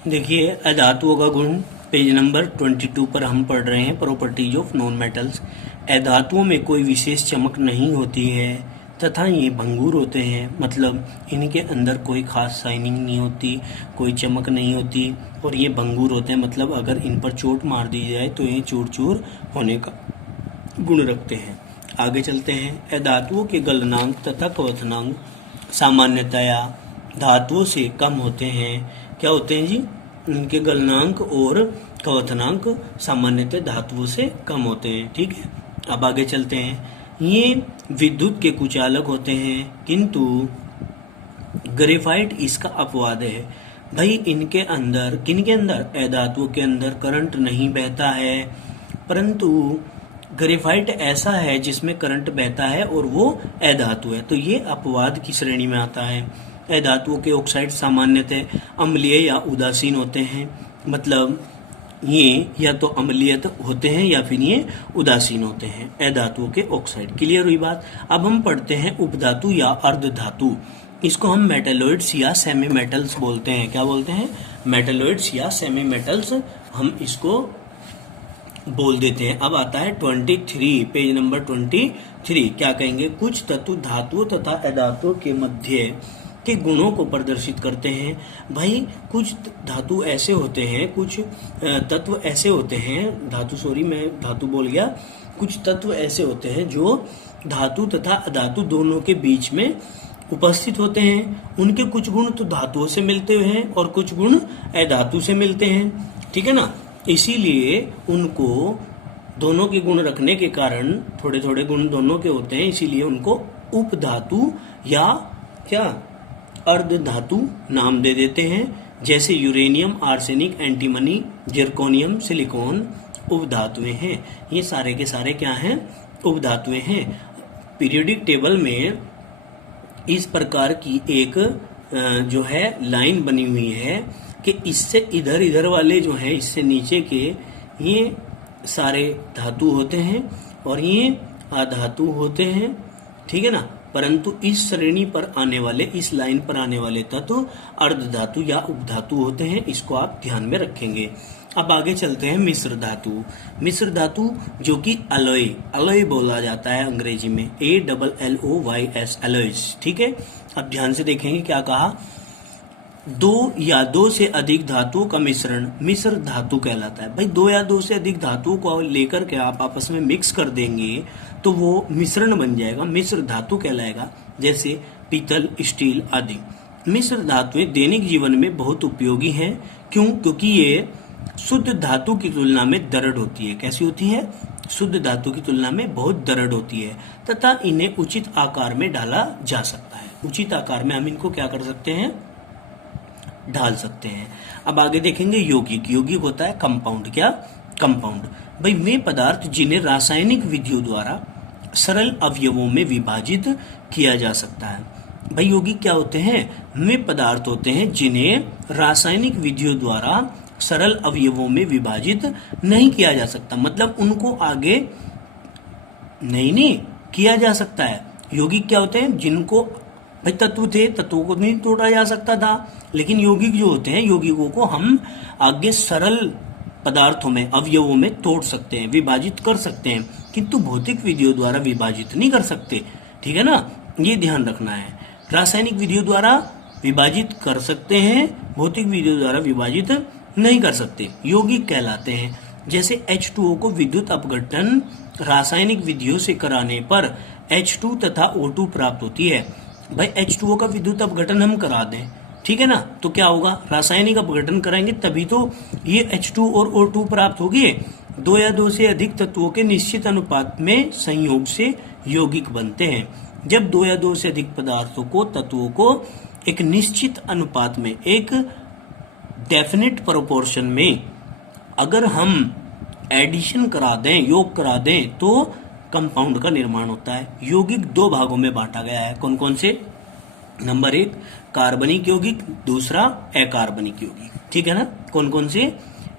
देखिए अधातुओं का गुण पेज नंबर 22 पर हम पढ़ रहे हैं प्रॉपर्टीज ऑफ नॉन मेटल्स। अधातुओं में कोई विशेष चमक नहीं होती है तथा ये भंगुर होते हैं, मतलब इनके अंदर कोई खास शाइनिंग नहीं होती, कोई चमक नहीं होती और ये भंगुर होते हैं, मतलब अगर इन पर चोट मार दी जाए तो ये चूर चूर होने का गुण रखते हैं। आगे चलते हैं। अधातुओं के गलनांक तथा क्वथनांक सामान्यतया धातुओं से कम होते हैं। क्या होते हैं जी? इनके गलनांक और क्वथनांक सामान्यतः धातुओं से कम होते हैं। ठीक है, अब आगे चलते हैं। ये विद्युत के कुचालक होते हैं, किंतु ग्रेफाइट इसका अपवाद है। भाई इनके अंदर, किनके अंदर? अधातुओं के अंदर करंट नहीं बहता है, परंतु ग्रेफाइट ऐसा है जिसमें करंट बहता है और वो अधातु है, तो ये अपवाद की श्रेणी में आता है। अधातुओं के ऑक्साइड सामान्यतः अम्लीय या उदासीन होते हैं, मतलब ये या तो अम्लीय होते हैं या फिर ये उदासीन होते हैं अधातुओं के ऑक्साइड। क्लियर हुई बात? अब हम पढ़ते हैं उपधातु या अर्धधातु। इसको हम मेटलॉइड्स या सेमी मेटल्स बोलते हैं। क्या बोलते हैं? मेटलॉइड्स या सेमी मेटल्स हम इसको बोल देते हैं। अब आता है 23, पेज नंबर 23। क्या कहेंगे? कुछ तत्व धातुओं तथा अधातुओं के मध्य के गुणों को प्रदर्शित करते हैं। भाई कुछ धातु ऐसे होते हैं, कुछ तत्व ऐसे होते हैं, मैं धातु बोल गया। कुछ तत्व ऐसे होते हैं जो धातु तथा अधातु दोनों के बीच में उपस्थित होते हैं। उनके कुछ गुण तो धातुओं से मिलते हुए हैं और कुछ गुण अधातु से मिलते हैं। ठीक है ना? इसीलिए उनको दोनों के गुण रखने के कारण थोड़े थोड़े गुण दोनों के होते हैं, इसीलिए उनको उपधातु या क्या अर्धधातु नाम दे देते हैं। जैसे uranium, arsenic, antimony, zirconium, silicon उपधातुएं हैं। ये सारे के सारे क्या हैं? उपधातुएं हैं। पीरियोडिक टेबल में इस प्रकार की एक जो है लाइन बनी हुई है कि इससे इधर इधर वाले जो हैं, इससे नीचे के, ये सारे धातु होते हैं और ये अधातु होते हैं। ठीक है ना? परंतु इस श्रेणी पर आने वाले, इस लाइन पर आने वाले तत्व अर्धधातु या उपधातु होते हैं। इसको आप ध्यान में रखेंगे। अब आगे चलते हैं मिश्र धातु। मिश्र धातु जो कि अलॉय बोला जाता है अंग्रेजी में, ALLOYS, अलॉयज। ठीक है, अब ध्यान से देखेंगे क्या कहा। दो या दो से अधिक धातुओं का मिश्रण मिश्र धातु कहलाता है। भाई दो या दो से अधिक धातुओं को लेकर के आप आपस में मिक्स कर देंगे तो वो मिश्रण बन जाएगा, मिश्र धातु कहलाएगा। जैसे पीतल, स्टील आदि। मिश्र धातुएं दैनिक जीवन में बहुत उपयोगी हैं। क्यों? क्योंकि ये शुद्ध धातु की तुलना में दृढ़ होती है। कैसी होती है? शुद्ध धातु की तुलना में बहुत दृढ़ होती है तथा इन्हें उचित आकार में डाला जा सकता है। उचित आकार में हम इनको क्या कर सकते हैं? ढाल सकते हैं। अब आगे देखेंगे यौगिक। यौगिक होता है कंपाउंड। क्या? कंपाउंड। भाई वे पदार्थ जिन्हें रासायनिक विधियों द्वारा सरल अवयवों में विभाजित किया जा सकता है। भाई यौगिक क्या होते हैं? वे पदार्थ होते हैं जिन्हें रासायनिक विधियों द्वारा सरल अवयवों में विभाजित नहीं किया जा सकता, मतलब उनको आगे नहीं किया जा सकता है। यौगिक क्या होते हैं? जिनको भाई तत्व थे, तत्वों को नहीं तोड़ा जा सकता था, लेकिन यौगिक जो होते हैं, यौगिकों को हम आगे सरल पदार्थों में, अवयवों में तोड़ सकते हैं, विभाजित कर सकते हैं, किंतु भौतिक विधियों द्वारा विभाजित नहीं कर सकते। ठीक है ना? ये ध्यान रखना है। रासायनिक विधियों द्वारा विभाजित कर सकते हैं, भौतिक विधियों द्वारा विभाजित नहीं कर सकते, यौगिक कहलाते हैं। जैसे H2O को विद्युत अपघटन रासायनिक विधियों से कराने पर H2 तथा O2 प्राप्त होती है। भाई H2O का विद्युत अपघटन हम करा दें, ठीक है ना, तो क्या होगा? रासायनिक अपघटन कराएंगे तभी तो ये H2 और O2 प्राप्त होगी। दो या दो से अधिक तत्वों के निश्चित अनुपात में संयोग से यौगिक बनते हैं। जब दो या दो से अधिक पदार्थों को, तत्वों को एक निश्चित अनुपात में, एक डेफिनेट प्रोपोर्शन में अगर हम एडिशन करा दें, योग करा दें, तो कंपाउंड का निर्माण होता है। यौगिक दो भागों में बांटा गया है। कौन कौन से? नंबर 1 कार्बनिक यौगिक, दूसरा अकार्बनिक यौगिक। ठीक है ना? कौन कौन से?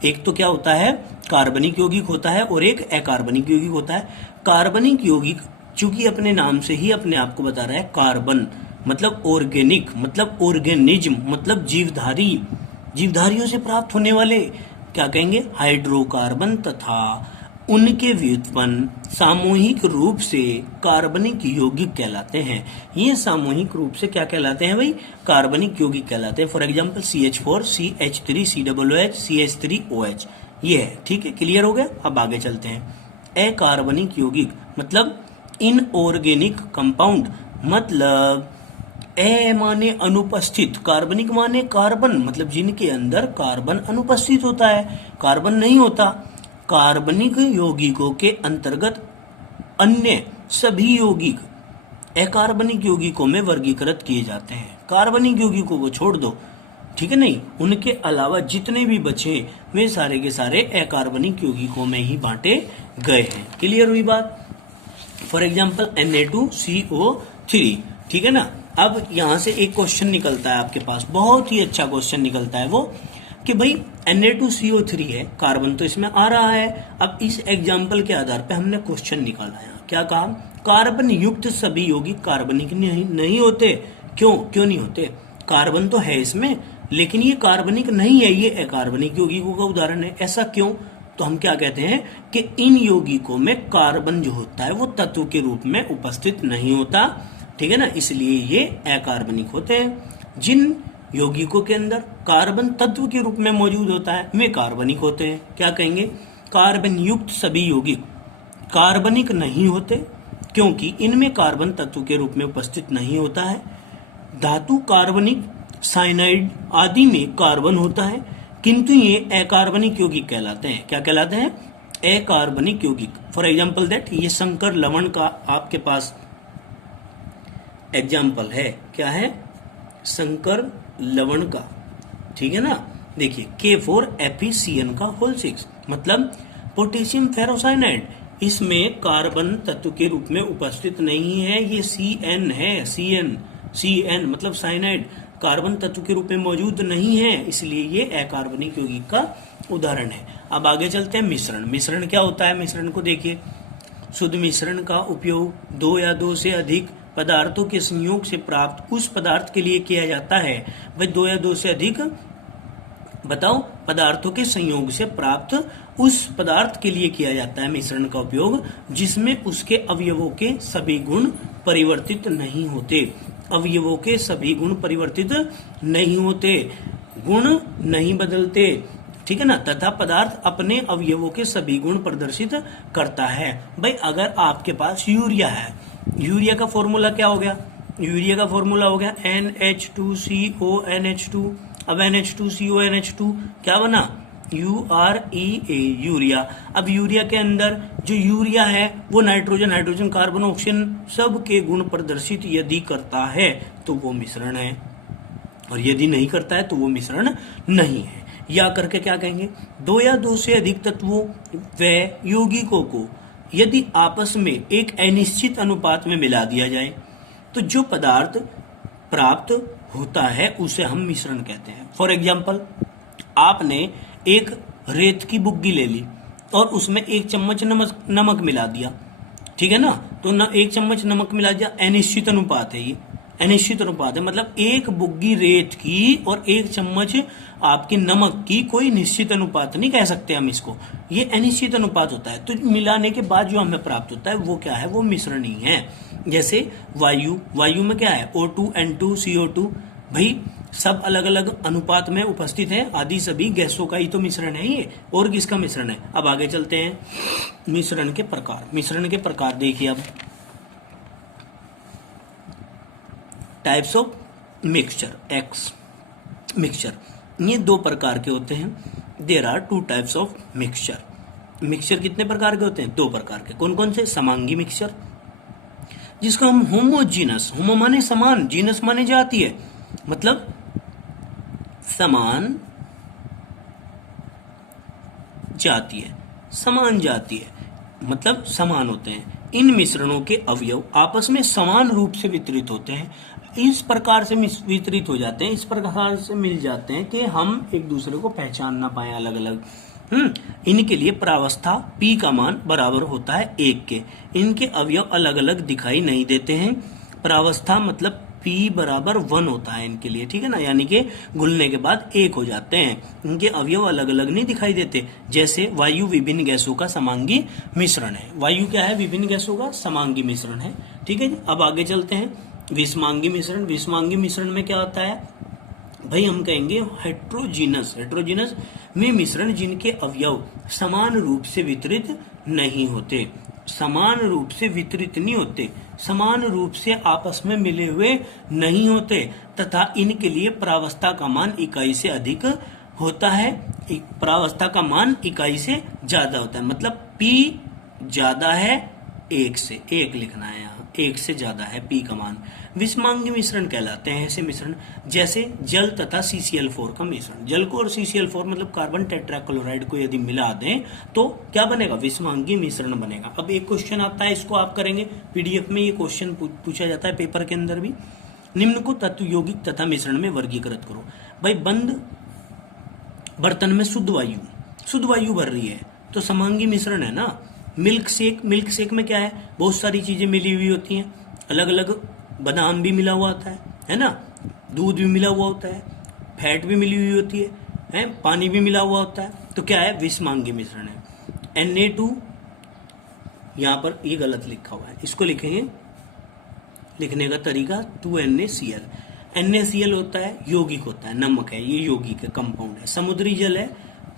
एक तो क्या होता है? कार्बनिक यौगिक होता है और एक अकार्बनिक यौगिक होता है। कार्बनिक यौगिक चूंकि अपने नाम से ही अपने आप को बता रहा है, कार्बन मतलब ऑर्गेनिक, मतलब ऑर्गेनिज्म, मतलब जीवधारी, जीवधारियों से प्राप्त होने वाले क्या कहेंगे, हाइड्रोकार्बन तथा उनके व्युत्पन्न सामूहिक रूप से कार्बनिक यौगिक कहलाते हैं। ये सामूहिक रूप से क्या कहलाते हैं भाई, कार्बनिक यौगिक कहलाते हैं। For example CH4, CH3, COOH, CH3OH, ये है। ठीक है, क्लियर हो गया। अब आगे चलते हैं। अकार्बनिक यौगिक मतलब इनऑर्गेनिक कंपाउंड, मतलब ए माने अनुपस्थित, कार्बनिक माने कार्बन, मतलब जिनके अंदर कार्बन अनुपस्थित होता है, कार्बन नहीं होता। कार्बनिक यौगिकों के अंतर्गत अन्य सभी यौगिक अकार्बनिक यौगिकों में वर्गीकृत किए जाते हैं। कार्बनिक यौगिकों को छोड़ दो, ठीक है, नहीं, उनके अलावा जितने भी बचे वे सारे के सारे अकार्बनिक यौगिकों में ही बांटे गए हैं। क्लियर हुई बात। फॉर एग्जाम्पल Na2CO3, ठीक है ना। अब यहां से एक क्वेश्चन निकलता है आपके पास, बहुत ही अच्छा क्वेश्चन निकलता है वो, कि भाई Na2CO3 है, कार्बन तो इसमें आ रहा है। अब इस एग्जाम्पल के आधार पे हमने क्वेश्चन निकाला है। क्या कहा, कार्बन युक्त सभी यौगिक कार्बनिक नहीं होते। क्यों नहीं होते, कार्बन तो है इसमें, लेकिन ये कार्बनिक नहीं है, ये अकार्बनिक यौगिकों का उदाहरण है। ऐसा क्यों, तो हम क्या कहते हैं कि इन यौगिकों में कार्बन जो होता है वो तत्व के रूप में उपस्थित नहीं होता, ठीक है ना, इसलिए ये अकार्बनिक होते हैं। जिन यौगिकों के अंदर कार्बन तत्व के रूप में मौजूद होता है वे कार्बनिक होते हैं। क्या कहेंगे, कार्बन युक्त सभी यौगिक कार्बनिक नहीं होते, क्योंकि इनमें कार्बन तत्व के रूप में उपस्थित नहीं होता है। धातु कार्बनिक, साइनाइड आदि में कार्बन होता है, किंतु ये अकार्बनिक यौगिक कहलाते हैं। क्या कहलाते हैं, अकार्बनिक यौगिक। फॉर एग्जाम्पल दैट, ये शंकर लवण का आपके पास एग्जाम्पल है। क्या है, शंकर लवण का, ठीक है ना। देखिए K4FeCN का होल 6, मतलब पोटेशियम फेरोसाइनाइड, इसमें कार्बन तत्व के रूप में उपस्थित नहीं है, ये CN है। CN मतलब साइनाइड, कार्बन तत्व के रूप में मौजूद नहीं है, इसलिए ये अकार्बनिक यौगिक का उदाहरण है। अब आगे चलते हैं। मिश्रण क्या होता है, मिश्रण को देखिए। शुद्ध मिश्रण का उपयोग 2 या 2 से अधिक पदार्थों के संयोग से प्राप्त उस पदार्थ के लिए किया जाता है। भाई 2 या 2 से अधिक बताओ पदार्थों के संयोग से प्राप्त उस पदार्थ के लिए किया जाता है मिश्रण का उपयोग, जिसमें उसके अवयवों के सभी गुण परिवर्तित नहीं होते। अवयवों के सभी गुण परिवर्तित नहीं होते, गुण नहीं बदलते, ठीक है ना, तथा पदार्थ अपने अवयवों के सभी गुण प्रदर्शित करता है। भाई अगर आपके पास यूरिया है, यूरिया का फॉर्मूला क्या हो गया, यूरिया का फॉर्मूला हो गया NH2CONH2। अब NH2CONH2 क्या बना, UREA, यूरिया। अब यूरिया के अंदर जो यूरिया है वो नाइट्रोजन, हाइड्रोजन, कार्बन, ऑक्सीजन सब के गुण प्रदर्शित यदि करता है तो वो मिश्रण है, और यदि नहीं करता है तो वो मिश्रण नहीं है। या करके क्या कहेंगे, 2 या 2 से अधिक तत्वों व यौगिकों को यदि आपस में एक अनिश्चित अनुपात में मिला दिया जाए तो जो पदार्थ प्राप्त होता है उसे हम मिश्रण कहते हैं। फॉर एग्जाम्पल, आपने एक रेत की बुग्गी ले ली और उसमें 1 चम्मच नमक मिला दिया, ठीक है ना, तो 1 चम्मच नमक मिला दिया, अनिश्चित अनुपात है, ये अनिश्चित अनुपात है, मतलब 1 बुग्गी रेत की और 1 चम्मच आपके नमक की कोई निश्चित अनुपात नहीं कह सकते हम इसको, ये अनिश्चित अनुपात होता है। तो मिलाने के बाद जो हमें प्राप्त होता है वो क्या है, वो मिश्रण ही है। जैसे वायु में क्या है, O2 N2 CO2, भाई सब अलग अलग अनुपात में उपस्थित है, आदि सभी गैसों का ही तो मिश्रण है ये, और किसका मिश्रण है। अब आगे चलते हैं, मिश्रण के प्रकार। मिश्रण के प्रकार देखिए अब, types of mixture, X mixture, ये 2 प्रकार के होते हैं। There are 2 types of mixture. Mixture कितने प्रकार के होते हैं, 2 प्रकार के। कौन कौन से, समांगी मिक्सचर, जिसको हम होमोजीनस, होमो माने समान, जीनस माने जाती है, मतलब समान जाती है, समान जाती है मतलब समान होते हैं। इन मिश्रणों के अवयव आपस में समान रूप से वितरित होते हैं, इस प्रकार से वितरित हो जाते हैं, इस प्रकार से मिल जाते हैं कि हम एक दूसरे को पहचान ना पाए अलग अलग। इनके लिए प्रावस्था P का मान बराबर होता है 1 के। इनके अवयव अलग अलग दिखाई नहीं देते हैं। प्रावस्था मतलब P बराबर 1 होता है इनके लिए, ठीक है ना, यानी कि घुलने के बाद एक हो जाते हैं। इनके अवयव अलग अलग नहीं दिखाई देते। जैसे वायु विभिन्न गैसों का समांगी मिश्रण है। वायु क्या है? विभिन्न गैसों का समांगी मिश्रण है, ठीक है जी। अब आगे चलते हैं, विषमांगी मिश्रण। विषमांगी मिश्रण में क्या होता है भाई? हम कहेंगे हेट्रोजीनस। हेट्रोजीनस में मिश्रण जिनके अवयव समान रूप से वितरित नहीं होते, समान रूप से वितरित नहीं होते, समान रूप से आपस में मिले हुए नहीं होते, तथा इनके लिए परावस्था का मान इकाई से अधिक होता है, परावस्था का मान इकाई से ज्यादा होता है। मतलब P ज्यादा है एक से, एक लिखना है यहाँ, एक से ज्यादा है P का मान। विषमांगी मिश्रण कहलाते हैं ऐसे मिश्रण जैसे जल तथा CCl4 का मिश्रण। जल को और CCl4 मतलब कार्बन टेट्राक्लोराइड को यदि मिला दें तो क्या बनेगा? विषमांगी मिश्रण बनेगा। अब एक क्वेश्चन आता है, इसको आप करेंगे, PDF में ये क्वेश्चन पूछा जाता है, पेपर के अंदर भी। निम्न को तत्व यौगिक तथा मिश्रण में वर्गीकृत करो। भाई बंद बर्तन में शुद्ध वायु भर रही है तो समांगी मिश्रण है ना। मिल्क शेक में क्या है? बहुत सारी चीजें मिली हुई होती हैं, अलग अलग, बादाम भी मिला हुआ होता है ना, दूध भी मिला हुआ होता है, फैट भी मिली हुई होती है, पानी भी मिला हुआ होता है, तो क्या है? विषमांगी मिश्रण है। Na2 यहाँ पर ये गलत लिखा हुआ है, इसको लिखेंगे, लिखने का तरीका 2NaCl। NaCl होता है यौगिक होता है, नमक है, ये यौगिक है, कंपाउंड है। समुद्री जल है,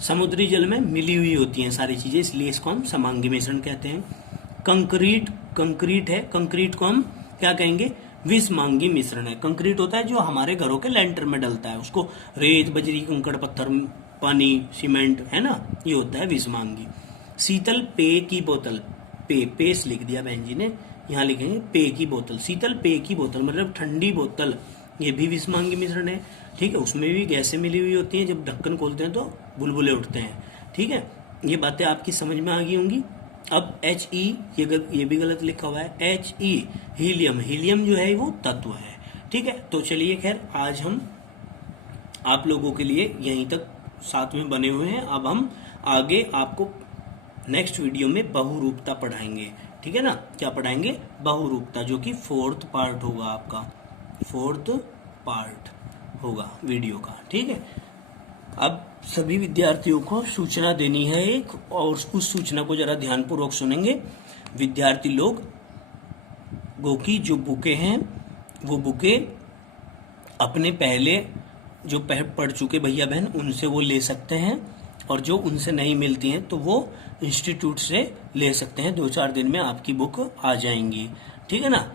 समुद्री जल में मिली हुई होती हैं सारी चीजें, इसलिए इसको हम समांगी मिश्रण कहते हैं। कंक्रीट है, कंक्रीट को हम क्या कहेंगे? विषमांगी मिश्रण है। कंक्रीट होता है जो हमारे घरों के लेंटर में डलता है, उसको रेत, बजरी, कंकड़, पत्थर, पानी, सीमेंट, है ना, ये होता है विषमांगी। शीतल पेय की बोतल, पेस लिख दिया बहन जी ने, यहाँ लिखेंगे पेय की बोतल। शीतल पेय की बोतल मतलब ठंडी बोतल, ये भी विषमांगी मिश्रण है, ठीक है। उसमें भी गैसें मिली हुई होती हैं, जब ढक्कन खोलते हैं तो बुलबुले उठते हैं, ठीक है। ये बातें आपकी समझ में आ गई होंगी। अब He ये भी गलत लिखा हुआ है, He हीलियम जो है वो तत्व है, ठीक है। तो चलिए खैर, आज हम आप लोगों के लिए यहीं तक साथ में बने हुए हैं। अब हम आगे आपको नेक्स्ट वीडियो में बहुरूपता पढ़ाएंगे, ठीक है ना। क्या पढ़ाएंगे? बहुरूपता, जो कि 4th पार्ट होगा आपका, 4th पार्ट होगा वीडियो का, ठीक है। अब सभी विद्यार्थियों को सूचना देनी है एक, और उस सूचना को जरा ध्यानपूर्वक सुनेंगे। विद्यार्थी लोगों की जो बुकें हैं वो बुकें अपने पहले जो पढ़ चुके भैया बहन उनसे वो ले सकते हैं, और जो उनसे नहीं मिलती हैं तो वो इंस्टीट्यूट से ले सकते हैं। 2-4 दिन में आपकी बुक आ जाएंगी, ठीक है ना।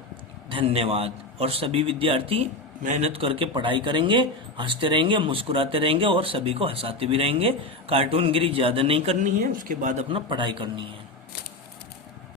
धन्यवाद। और सभी विद्यार्थी मेहनत करके पढ़ाई करेंगे, हंसते रहेंगे, मुस्कुराते रहेंगे और सभी को हंसाते भी रहेंगे। कार्टूनगिरी ज्यादा नहीं करनी है, उसके बाद अपना पढ़ाई करनी है।